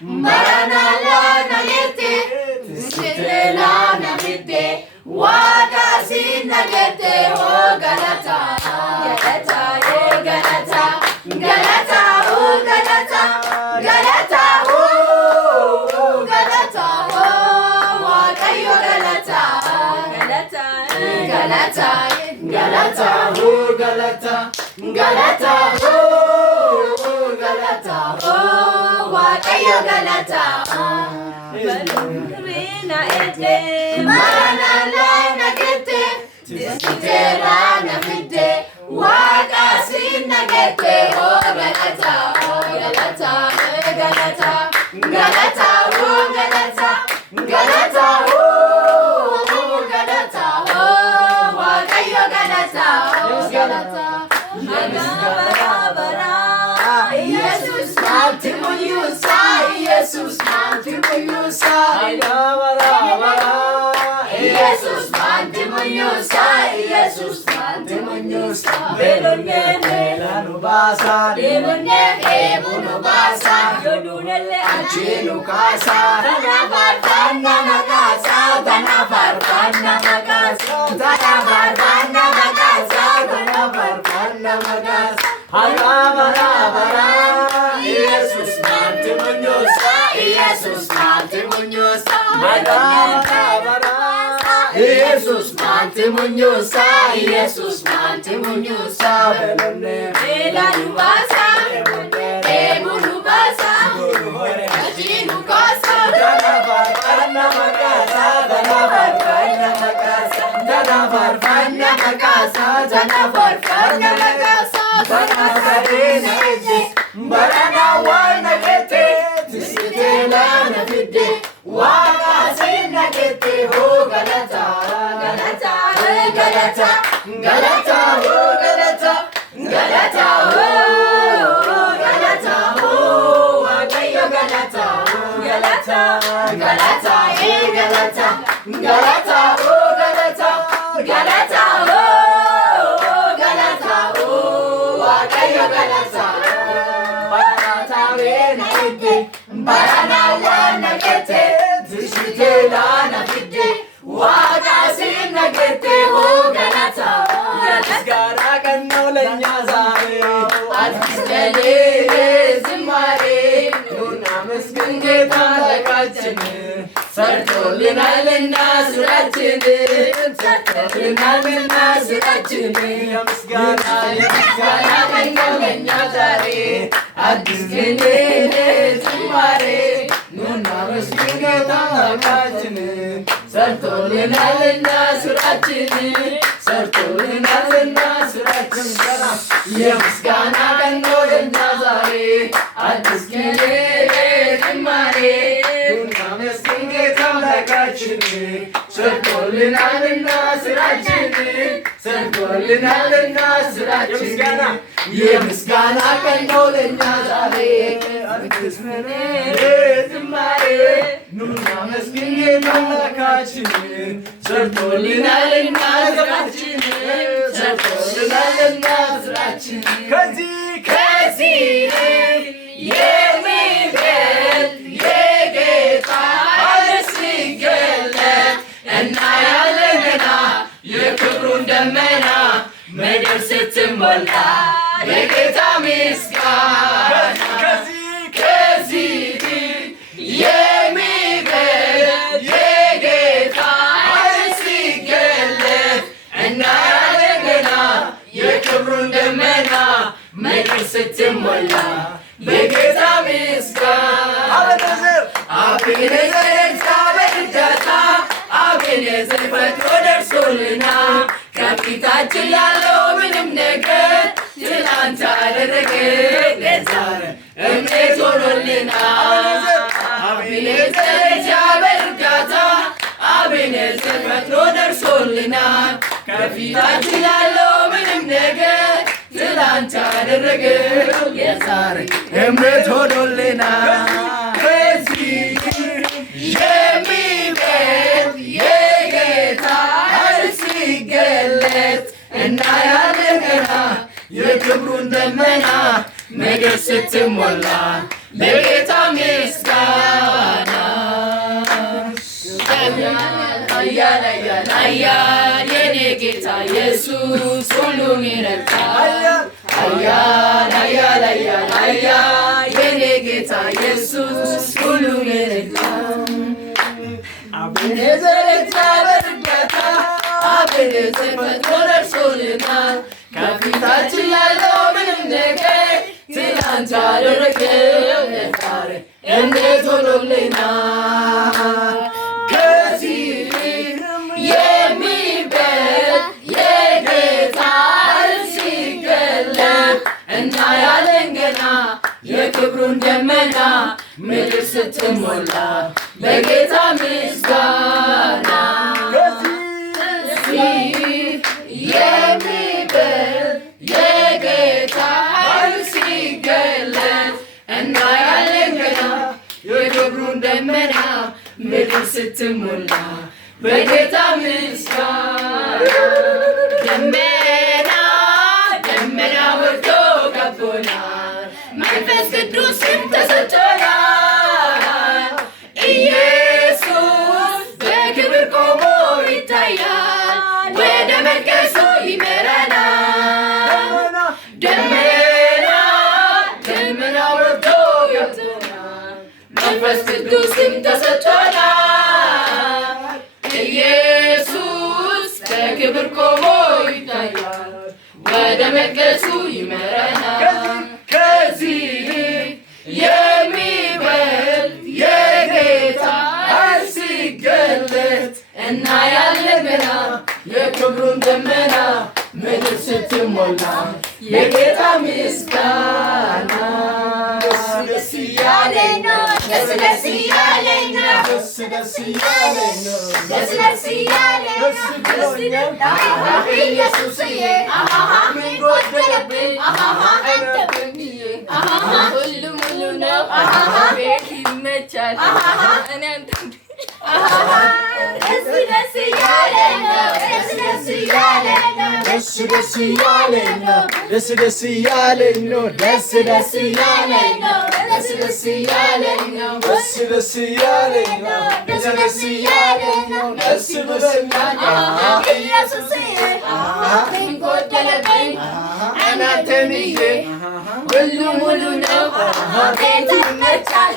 barana wana gete sitela na bite waka sinna gete ho galata galata galata galata oh galata galata oh galata oh waka yo galata galata galata galata oh galata galata oh galata oh waka yo galata Rina ete mana lana gete tisitera na fide waka sinna gete oh galata galata galata galata oh galata galata oh galata oh waka yo galata galata bara Jesus mati munyusa Jesus mati munyusa Jesus mati munyusa Jesus mati munyusa belonne lanu basa belonne ebunu basa yodunelle achinu kasa dana farfana makasa dana farfana makasa dana farfana makasa dana farfana makasa bara Jesus mati munyusa Jesus mati munyusa bara Jesus mati munyusa Jesus mati munyusa belonne elanu basa ebunu basa achinu kasa dana farfana makasa dana farfana makasa dana farfana makasa dana farfana makasa dana karina ete barana wana gete tisitela na fide waka sinna gete ho galata galata galata galata ho galata galata ho galata ho waka yo galata galata galata galata galata ho galata galata ho galata ho waka yo galata barana wana gete tisitela na fide waka sinna gete ho galata galata kanno lenya zare atis lele zimare nuna miskin geta lakachne sartolina lena surachne sartolina lena surachne misgana kanno lenya zare atis lele zimare nuna miskin geta lakachne sartolina lena surachne sartolina lena surachne yemisgana kanno lenya zare atis lele zimare nuna miskin geta lakachne sartolina lena surachne sartolina lena surachne yemisgana kanno lenya zare atis lele zimare nuna miskin geta lakachne sartolina lena surachne sartolina lena surachne ከዚህ የሚበልጥ የጌታ ኃይል ሲገለጥ እናያለን ገና የክብሩን ደመና ምድር ስትሞላ የጌታ ምስጋና ከዚህ የሚበልጥ የጌታ ኃይል ሲገለጥ እናያለን ገና የክብሩን ደመና ምድር ስትሞላ በጌታ ምስጋና አቤኔዘር እግዚአብሔር እርዳታ አቤኔዘር ፈጥኖ ደርሶልና ከፊታችን ያለው ምንም ነገር ትናንት አደረገ ለዛሬ እምነት ሆኖልናል። አቤኔዘር እግዚአብሔር እርዳታ አቤኔዘር ፈጥኖ ደርሶልናል ከፊታችን ያለው ምንም ነገር ትናንት አደረገ የዛሬ እምነት ሆኖልናል። ከዚህ የሚበልጥ የጌታ ኃይል ሲገለጥ እናያለን ገና የክብሩን ደመና ምድር ስትሞላ ለጌታ ምስጋና ኃያል ኃያል የኔ ጌታ ኢየሱስ ሁሉን ይረዳል ኃያል ኃያል ኃያል ኃያል የኔ ጌታ ኢየሱስ ሁሉን ይረዳል አቤኔዘር እግዚአብሔር እርዳታ አቤኔዘር ፈጥኖ ደርሶልናል ከፊታችን ያለው ምንም ነገር ትናንት ያደረገው ዛሬ እንዴት ሆኖልናል ከዚህ የሚበልጥ የጌታ ሲገለጥ እናያለን ገና የክብሩን ደመና ምድር ስትሞላ በጌታ ምስጋና የሚበልጥ የጌታ ሲገለጥ እናያለን ገና የክብሩን ደመና ምድር ስትሞላ በጌታ ምስጋና ደመና ወርዶ ከቦናል መንፈስ ቅዱስም ተሰጥቶናል ኢየሱስ በክብር ቆሞ ይታያል ወደ መቅደሱ ይመራናል ደመና ወርዶ ከቦናል መንፈስ ቅዱስም ተሰጥቶናል ኢየሱስ በክብር ቆሞ ይታያል ወደ መቅደሱ ይመራናል ከዚህ የሚበልጥ የጌታ ሲገለጥ እናያለን ገና የክብሩን ደመና ምድር ስትሞላ የጌታ ምስጋና ደስ እያለኝ ነው ደስ እያለኝ ነው ደስ እያለኝ ነው ደስ እያለኝ ነው ኢየሱስዬ ምን ጎደለብኝ አንተብኝ ሁሉም ሙሉ ነው ቤት ይመቻል እኔ አንተ ደስ እያለኝ ነው ደስ እያለኝ ነው ደስ እያለኝ ነው ደስ እያለኝ ነው ደስ እያለኝ ነው ደስ እያለኝ ነው ደስ እያለኝ ነው ደስ እያለኝ ነው ደስ ብሎኛል ኢየሱስዬ ምን ጎደለብኝ አንተብዬ ሁሉም ሙሉ ነው ቤት ይመቻል